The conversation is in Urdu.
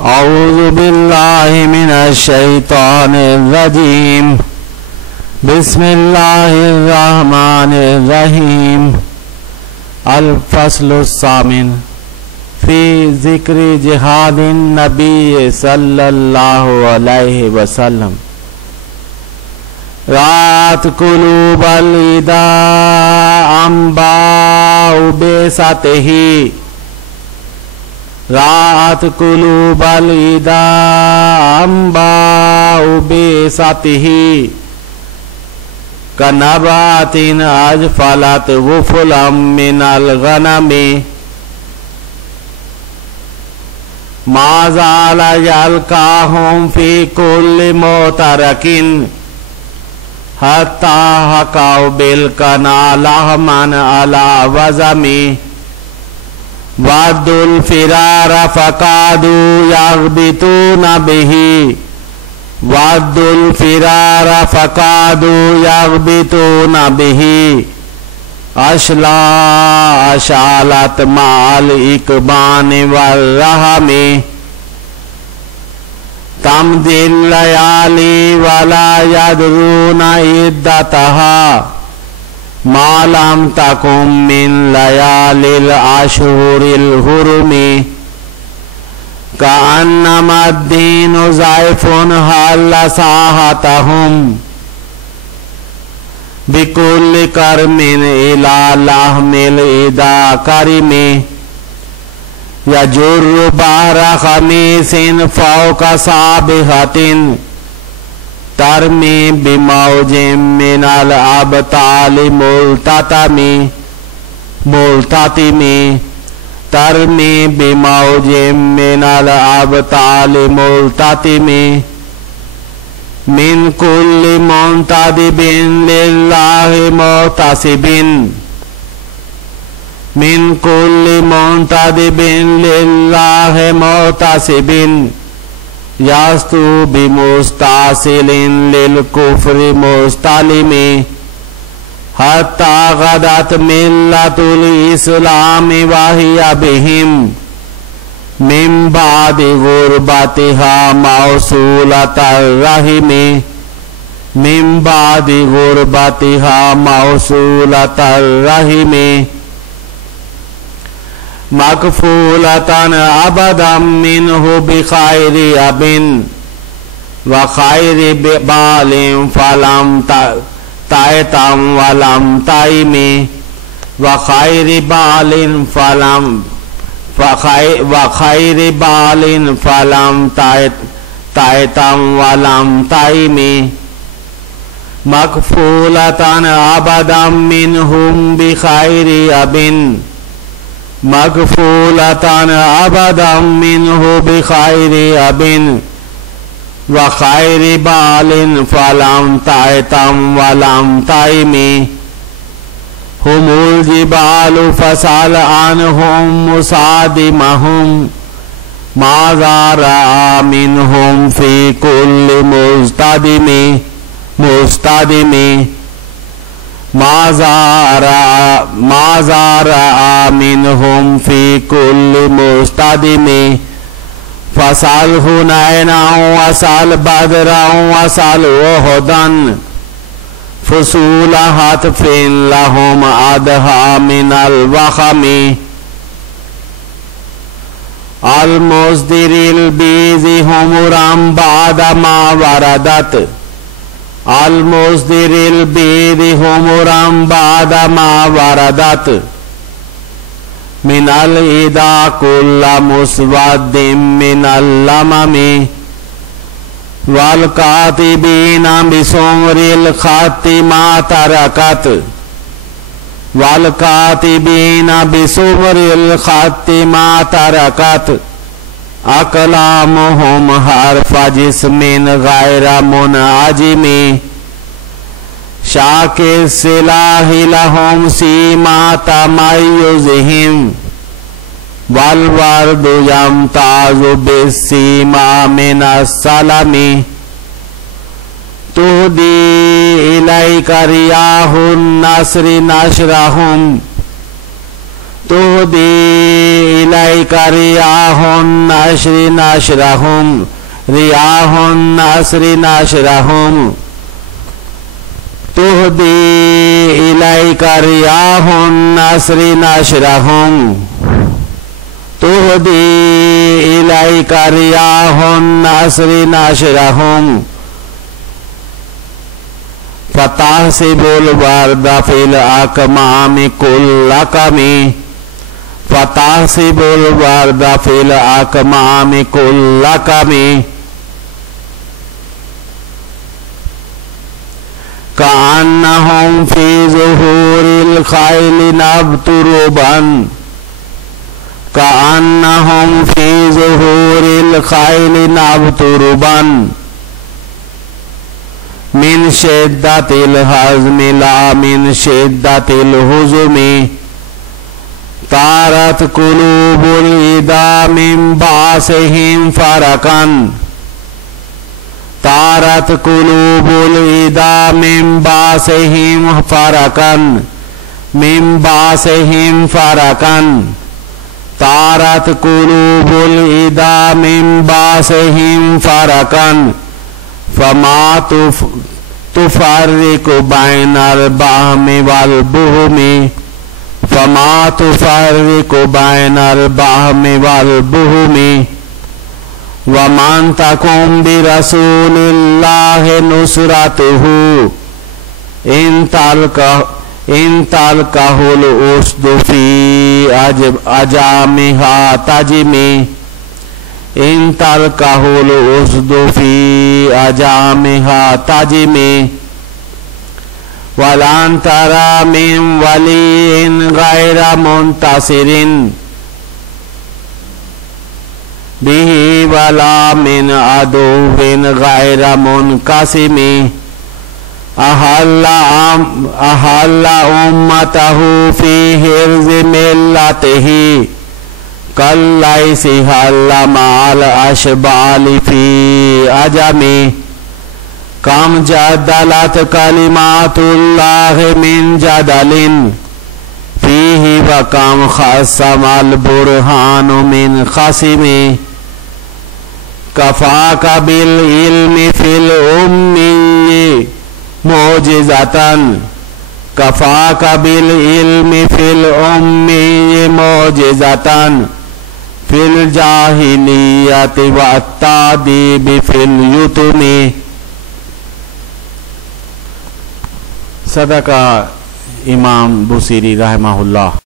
أعوذ بالله من الشيطان الرجيم بسم الله الرحمن الرحيم الفصل الثامن في ذكر جهاد النبي صلى الله عليه وسلم رات قلوب الإذا أنباء بساته رات قلوب الإذا أنباء بساته كنبات أجفلت وفلا من الغنم ما زال يلقاهم في كل موترك حتى حكوا بالكنا لحما على وزمي وَدُّوا الْفِرَارَ فَقَادُوا يَغْبِطُونَ بِهِ وَدُّوا الْفِرَارَ فَقَادُوا يَغْبِطُونَ بِهِ أَشْلَاتْ مَعَ الْإِكْبَانِ وَالرَّحْمِ تَمْضِي اللَّيَالِي وَلَا يَدْرُونَ عِدَّتَهَا ما لم تكن من ليالي الأشهر الحرم كأنما الدين زيف حل ساحتهم بكل كرم إلى لحم الإذا كرم يجر بحر خميس فوق سابحة ترمی بموج من الابطال ملتتم ترمی بموج من الابطال ملتتم من كل منتدب لله محتسب من كل منتدب لله محتسب یاستو بمستاصل للکفر مستلم حتی غدت ملت الاسلام وهي بهم من بعد غربتها موصولة الرحم من بعد غربتها موصولة الرحم مقفولتاً ابدا منه بخير اب وخير بال فلم تأتم ولم تئم وخير بال فلم تأتم ولم تئم مقفولتاً ابدا منهم بخير اب مغفولتاً ابدا منه بخير اب وخير بال فلم تأتم ولم تئم هم الجبال فسأل عنهم مصادمهم ماذا رأى منهم في كل مستدم ماذا رأى منهم في كل مستدم فسأل حنينا وسأل بدرا وسأل أحدا فصول هتف لهم أدهى من الوخم المصدر البيض حمرا بعدما وردت المصدر البيض حمرا بعدما وردت من الإذا كل مسود من اللمم والكاتبين بسمر الخط ما تركت والكاتبين بسمر الخط ما تركت اقلامهم حرف جسم غیر منعجم شاک السلاح لهم سیما تمیزهم والورد یمتاز بالسیما من السلم تهدی الیک ریاح النصر نشرهم تهدی إليك رياح النشر نشرهم رياح النصر نشرهم تهدي إليك رياح النصر نشرهم تهدي إليك رياح النصر نشرهم فتحسب الورد في الأكمام كل كم فتحسب الورد في الأكمام كل كم كأنهم في ظهور الخيل نبت ربا كأنهم في ظهور الخيل نبت ربا من شدة الهزم لا من شدة الهزم طارت قلوب الإذا من بعثهم فرقا طارت قلوب الإذا من بعثهم فرقا من بعثهم فرقا طارت قلوب الإذا من بعثهم فرقا فما تفرق بين البهم والبهم فما تفرق بين البهم والبهم ومن تكن برسول الله نصرته إن تلقه الأسد في أجامها تجمي إن تلقه الأسد في أجامها تجمي ولن ترى من ولي غير منتصر به ولا من عدو غير منقسم أهل أمته في حرز ملته كالليث هل مع الأشبال في أجمي كم جدلت كلمات الله من جدل فيه وكم خصم البرهان من خصم كفاك بالعلم في الأمي معجزة كفاك بالعلم في الأمي معجزة في الجاهلية والتعذيب في اليتم صدق امام بوصیری رحمہ اللہ.